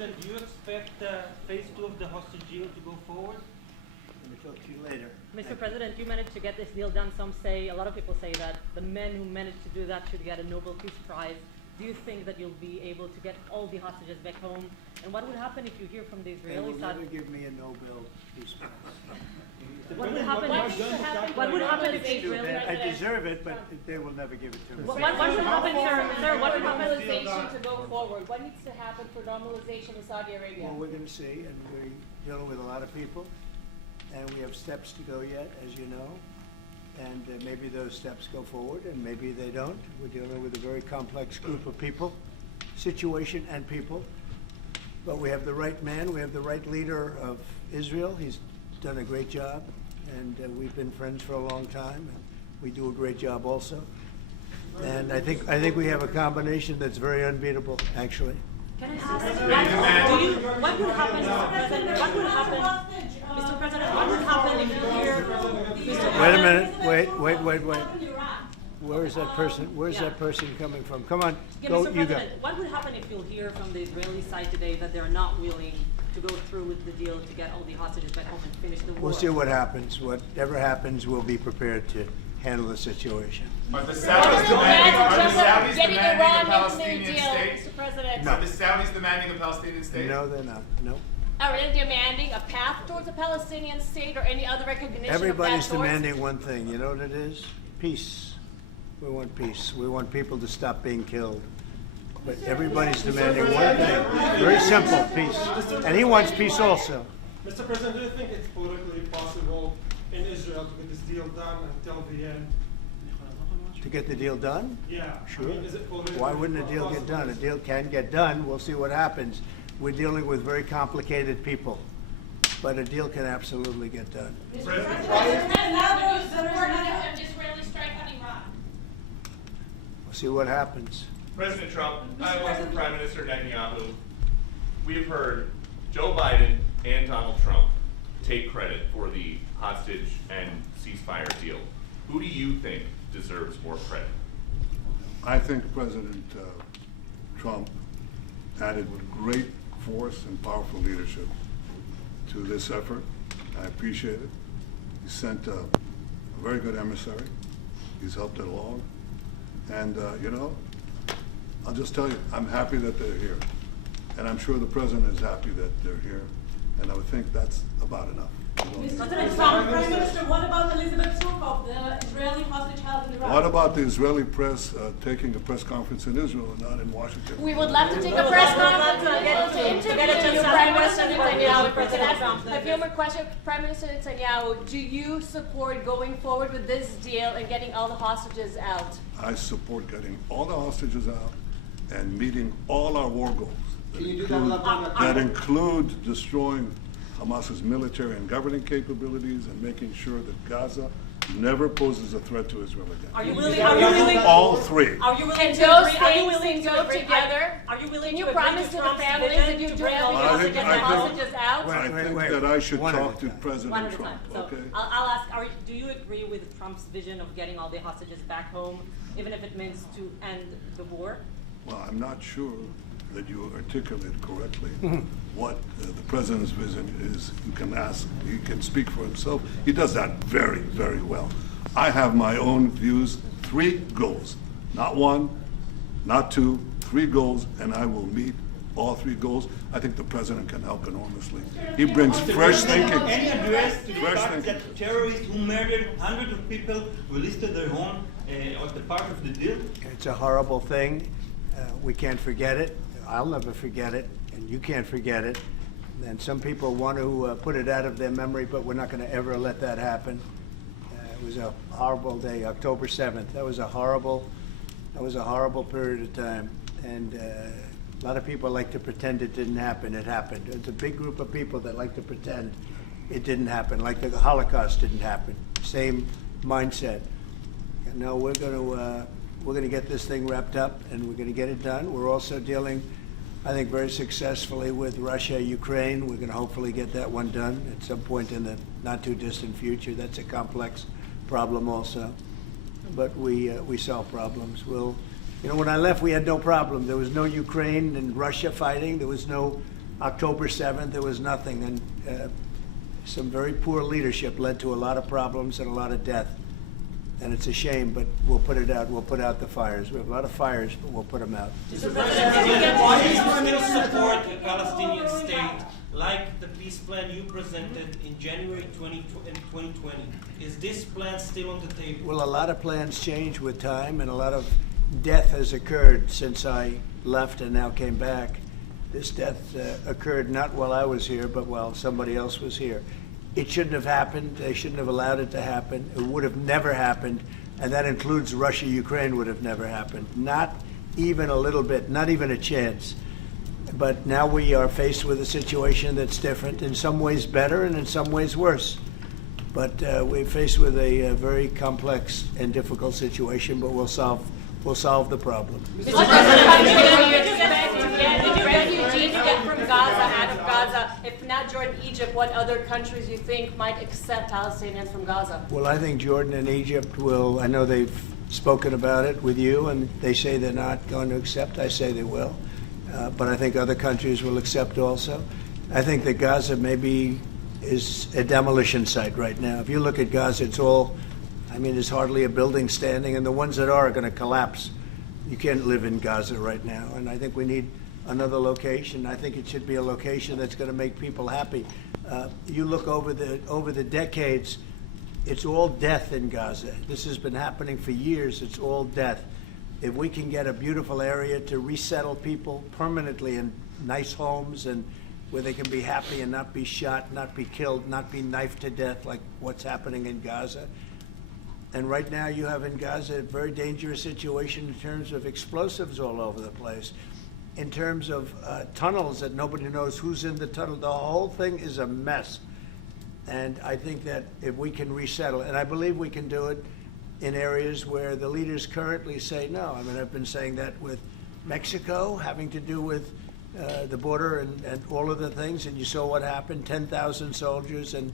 President, do you expect phase 2 of the hostage deal to go forward? Let me talk to you later. Mr. President, you managed to get this deal done. A lot of people say that the men who managed to do that should get a Nobel Peace Prize. Do you think that you'll be able to get all the hostages back home? And what would happen if you hear from the They Israeli will side? never give me a Nobel Peace Prize. What would happen if the Israeli I deserve it, but they will never give it to me. What would happen, sir? What would happen? Normalization to go forward. What needs to happen for normalization in Saudi Arabia? Well, we're going to see, and we're dealing with a lot of people, and we have steps to go yet, as you know, and maybe those steps go forward, and maybe they don't. We're dealing with a very complex group of people, situation and people, but we have the right man, we have the right leader of Israel. He's done a great job, and we've been friends for a long time, and we do a great job also. And I think we have a combination that's very unbeatable, actually. Can I ask, what would happen, Mr. President? What would happen, Mr. President? What would happen if you hear from Mr. Wait a minute. Wait. Where is that person? Where's that person coming from? Come on, go. Mr. You go. President, what would happen if you'll hear from the Israeli side today that they're not willing to go through with the deal to get all the hostages back home and finish the war? We'll see what happens. Whatever happens, we'll be prepared to handle the situation. Are the Saudis demanding Getting a Iran into the Palestinian deal, state? Mr. President. No. Are the Saudis demanding a Palestinian state? No, they're not. No. Are they demanding a path towards a Palestinian state or any other recognition Everybody's of that sort? demanding one thing. You know what it is? Peace. We want peace. We want people to stop being killed. But everybody's demanding one thing. Very simple, peace. And he wants peace also. Mr. President, do you think it's politically possible in Israel to get this deal done until the end? To get the deal done? Yeah. Sure. I mean, is it politically Why wouldn't a deal get done? A deal can get done. We'll see what happens. We're dealing with very complicated people. But a deal can absolutely get done. Israeli strike on Iran. We'll see what happens. President Trump, I want from Prime Minister Netanyahu. We have heard Joe Biden and Donald Trump take credit for the hostage and ceasefire deal. Who do you think deserves more credit? I think President Trump added great force and powerful leadership to this effort. I appreciate it. He sent a very good emissary. He's helped it along. And, I'll just tell you, I'm happy that they're here. And I'm sure the President is happy that they're here. And I would think that's about enough. Prime Minister, what about Elizabeth Surkov, the Israeli hostage held in Iraq? What about the Israeli press taking a press conference in Israel and not in Washington? We would love to take a press conference and interview you, Prime Minister Netanyahu. A few more questions. Prime Minister Netanyahu, do you support going forward with this deal and getting all the hostages out? I support getting all the hostages out and meeting all our war goals that include destroying Hamas's military and governing capabilities and making sure that Gaza never poses a threat to Israel again. Are you willing? All three. Are you willing And to those agree? Are you things willing can to go agree? together? Are you willing Can you to agree promise to to the Trump's families vision that you to do bring all the everything to hostages get the back home? hostages out? I think wait. that I should One at talk a to time. President One at a Trump. time. So Okay. I'll ask, do you agree with Trump's vision of getting all the hostages back home, even if it means to end the war? Well, I'm not sure that you articulated correctly what the President's vision is. You can ask, he can speak for himself. He does that very, very well. I have my own views, 3 goals, not 1, not 2, 3 goals, and I will meet all 3 goals. I think the President can help enormously. He brings fresh thinking. Any address to the Fresh fact thinking. that terrorists who murdered hundreds of people released their home as the part of the deal? It's a horrible thing. We can't forget it. I'll never forget it, and you can't forget it. And some people want to put it out of their memory, but we're not going to ever let that happen. It was a horrible day, October 7th. That was a horrible period of time. And a lot of people like to pretend it didn't happen. It happened. It's a big group of people that like to pretend it didn't happen, like the Holocaust didn't happen. Same mindset. And no, we're going to get this thing wrapped up, and we're going to get it done. We're also dealing, I think, very successfully with Russia, Ukraine. We're going to hopefully get that one done at some point in the not too distant future. That's a complex problem also, but we solve problems. When I left, we had no problem. There was no Ukraine and Russia fighting. There was no October 7th, there was nothing, and some very poor leadership led to a lot of problems and a lot of death. And it's a shame, but we'll put it out. We'll put out the fires. We have a lot of fires, but we'll put them out. Why do you still support a Palestinian state like the peace plan you presented in January 2020? Is this plan still on the table? Well, a lot of plans change with time, and a lot of death has occurred since I left and now came back. This death occurred not while I was here, but while somebody else was here. It shouldn't have happened. They shouldn't have allowed it to happen. It would have never happened, and that includes Russia. Ukraine would have never happened. Not even a little bit, not even a chance. But now we are faced with a situation that's different, in some ways better and in some ways worse. But we're faced with a very complex and difficult situation, but we'll solve the problem. Mr. President, did you refugees get from Gaza, out of Gaza? If not Jordan, Egypt, what other countries you think might accept Palestinians from Gaza? Well, I think Jordan and Egypt will. I know they've spoken about it with you, and they say they're not going to accept. I say they will. But I think other countries will accept also. I think that Gaza maybe is a demolition site right now. If you look at Gaza, it's all, I mean, there's hardly a building standing, and the ones that are going to collapse. You can't live in Gaza right now, and I think we need another location. I think it should be a location that's going to make people happy. You look over the decades, it's all death in Gaza. This has been happening for years. It's all death. If we can get a beautiful area to resettle people permanently in nice homes and where they can be happy and not be shot, not be killed, not be knifed to death like what's happening in Gaza. And right now you have in Gaza a very dangerous situation in terms of explosives all over the place, in terms of tunnels that nobody knows who's in the tunnel. The whole thing is a mess. And I think that if we can resettle, and I believe we can do it in areas where the leaders currently say no. I mean, I've been saying that with Mexico, having to do with the border and all of the things, and you saw what happened, 10,000 soldiers, and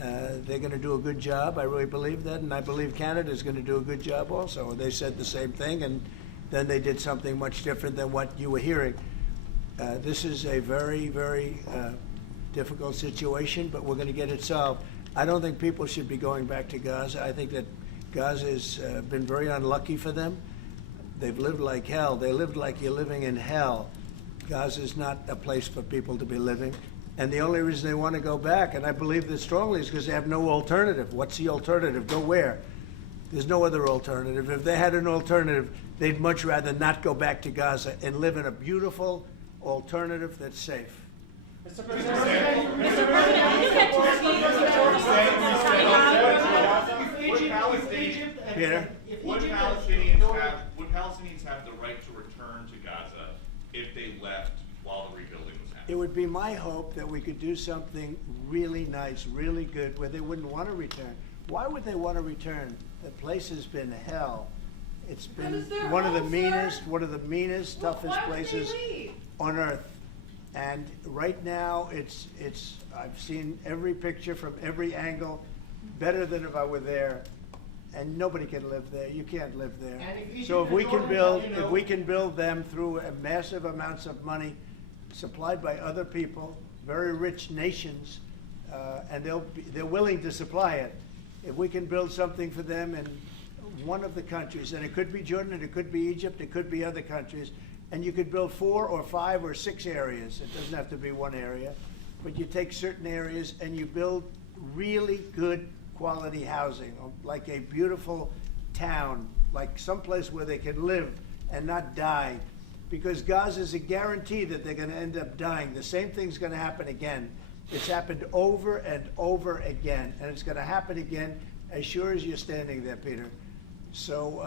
they're going to do a good job. I really believe that, and I believe Canada is going to do a good job also. They said the same thing, and then they did something much different than what you were hearing. This is a very, very difficult situation, but we're going to get it solved. I don't think people should be going back to Gaza. I think that Gaza has been very unlucky for them. They've lived like hell. They lived like you're living in hell. Gaza is not a place for people to be living. And the only reason they want to go back, and I believe this strongly, is because they have no alternative. What's the alternative? Go where? There's no other alternative. If they had an alternative, they'd much rather not go back to Gaza and live in a beautiful alternative that's safe. Mr. President, Peter? Would Palestinians have the right to return to Gaza if they left while the rebuilding was happening? It would be my hope that we could do something really nice, really good, where they wouldn't want to return. Why would they want to return? The place has been hell. It's been one of the meanest, toughest places on earth. And right now, I've seen every picture from every angle, better than if I were there. And nobody can live there. You can't live there. So if we can build them through massive amounts of money supplied by other people, very rich nations, and they're willing to supply it. If we can build something for them in one of the countries, and it could be Jordan, and it could be Egypt, it could be other countries, and you could build 4 or 5 or 6 areas. It doesn't have to be one area, but you take certain areas and you build really good quality housing, like a beautiful town, like someplace where they can live and not die, because Gaza is a guarantee that they're going to end up dying. The same thing's going to happen again. It's happened over and over again, and it's going to happen again as sure as you're standing there, Peter. So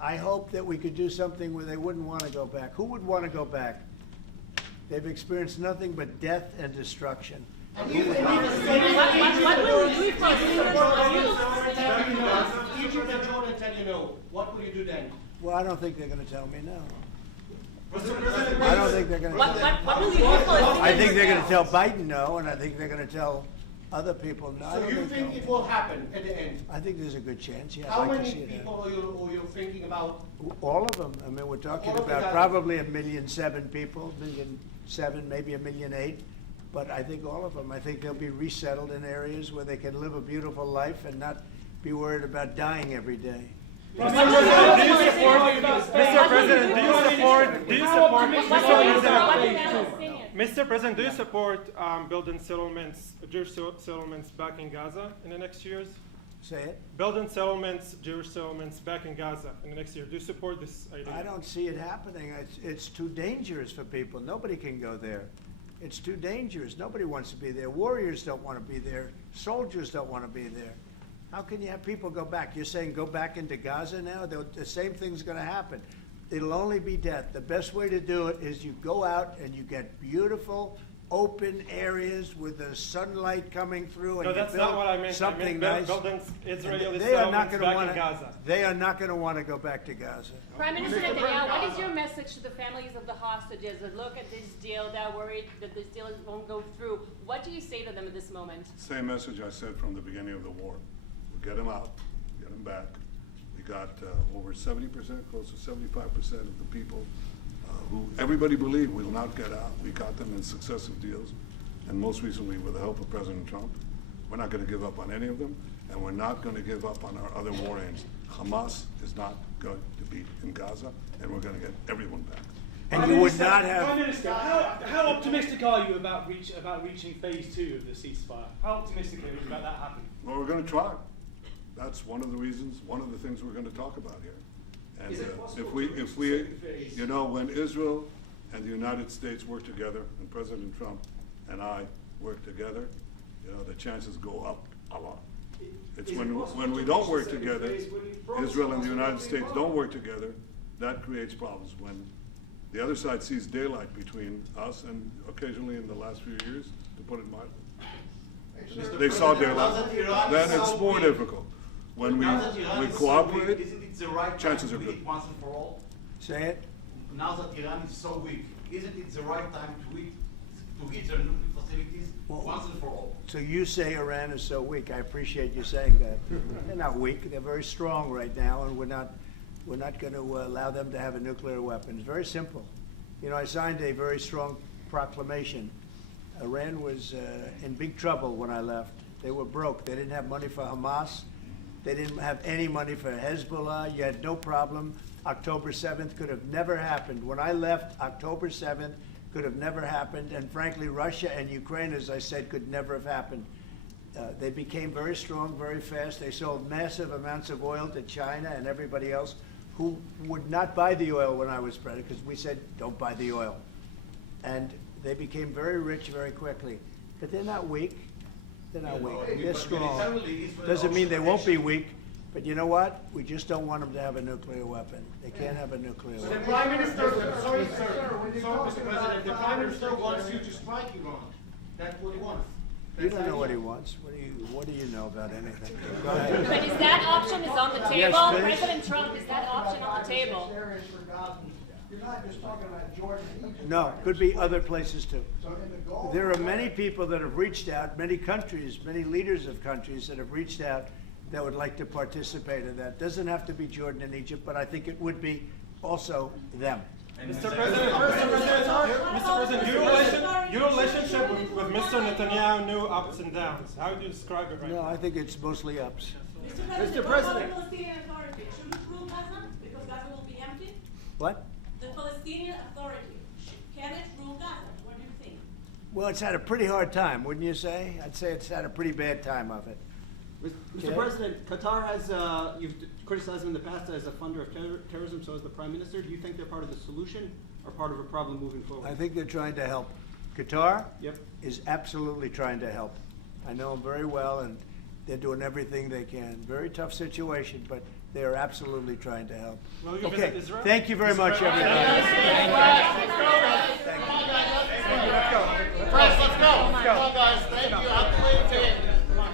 I hope that we could do something where they wouldn't want to go back. Who would want to go back? They've experienced nothing but death and destruction. What will you do if Egypt and Jordan tell you no? What will you do then? Well, I don't think they're going to tell me no. Mr. President, I don't think they're going to tell me no. What will you do for I think they're going to tell Biden no, and I think they're going to tell other people no. so you think it will happen at the end? I think there's a good chance, yeah. How I'd like to many see it people are you thinking about? All of them. I mean, we're talking All of about them. probably 1.7 million people, 7, maybe 1.8 million. But I think all of them, I think they'll be resettled in areas where they can live a beautiful life and not be worried about dying every day. Mr. President, do you support building settlements, Jewish settlements back in Gaza in the next years? Say it? Building settlements, Jewish settlements back in Gaza in the next year. Do you support this idea? I don't see it happening. It's too dangerous for people. Nobody can go there. It's too dangerous. Nobody wants to be there. Warriors don't want to be there. Soldiers don't want to be there. How can you have people go back? You're saying go back into Gaza now? The same thing's going to happen. It'll only be death. The best way to do it is you go out and you get beautiful, open areas with the sunlight coming through. And No, that's not what I meant. Something I meant nice. building Israeli They are not settlements going to back want in Gaza. They are not going to want to go back to Gaza. Prime Minister Netanyahu, what is your message to the families of the hostages that look at this deal, that are worried that this deal won't go through? What do you say to them at this moment? Same message I said from the beginning of the war. We'll get them out, get them back. We got over 70%, close to 75% of the people who everybody believed will not get out. We got them in successive deals, and most recently with the help of President Trump. We're not going to give up on any of them, and we're not going to give up on our other war aims. Hamas is not going to be in Gaza, and we're going to get everyone back. And you would not have. Prime Minister, how optimistic are you about reaching phase 2 of the ceasefire? How optimistic are you about that happening? Well, we're going to try. That's one of the reasons, one of the things we're going to talk about here. And if we, you know, when Israel and the United States work together, and President Trump and I work together, you know, the chances go up a lot. It's when we don't work together, Israel and the United States don't work together, that creates problems. When the other side sees daylight between us, and occasionally in the last few years, to put it mildly, they saw daylight, then it's more difficult. When we cooperate, Isn't it the right chances time are to good. hit once and for all? Say it. Now that Iran is so weak, isn't it the right time to hit their nuclear facilities once and for all? So you say Iran is so weak. I appreciate you saying that. They're not weak. They're very strong right now, and we're not going to allow them to have a nuclear weapon. It's very simple. You know, I signed a very strong proclamation. Iran was in big trouble when I left. They were broke. They didn't have money for Hamas. They didn't have any money for Hezbollah. You had no problem. October 7th could have never happened. When I left, October 7th could have never happened. And frankly, Russia and Ukraine, as I said, could never have happened. They became very strong, very fast. They sold massive amounts of oil to China and everybody else who would not buy the oil when I was president, because we said, don't buy the oil. And they became very rich very quickly. But they're not weak. They're not weak. They're strong. Doesn't mean they won't be weak, but you know what? We just don't want them to have a nuclear weapon. They can't have a nuclear The weapon. Prime Minister, sorry, Mr. President, the Prime Minister wants you to strike Iran. That's what he wants. You don't know what he wants. What do you know about anything? Go ahead. But is that option on the table? Yes, please. President Trump, is that option on the table? You're not just talking about Jordan and Egypt. No, could be other places too. So in the Gulf. There are many people that have reached out, many countries, many leaders of countries that have reached out that would like to participate in that. Doesn't have to be Jordan and Egypt, but I think it would be also them. Mr. President, your relationship with Mr. Netanyahu knew ups and downs. How do you describe it right No, now? I think it's mostly ups. Mr. President, what about the Palestinian Authority? Should it rule Gaza? Because Gaza will be empty? What? The Palestinian Authority, can it rule Gaza? What do you think? Well, it's had a pretty hard time, wouldn't you say? I'd say it's had a pretty bad time of it. Mr. Okay. President, Qatar has, you've criticized them in the past as a funder of terrorism, so as the Prime Minister. Do you think they're part of the solution or part of a problem moving forward? I think they're trying to help. Qatar Yep. is absolutely trying to help. I know them very well, and they're doing everything they can. Very tough situation, but they are absolutely trying to help. Will you Okay, visit Israel? thank you very much, everybody. Press, let's go. Come on, guys. Thank you. I'm playing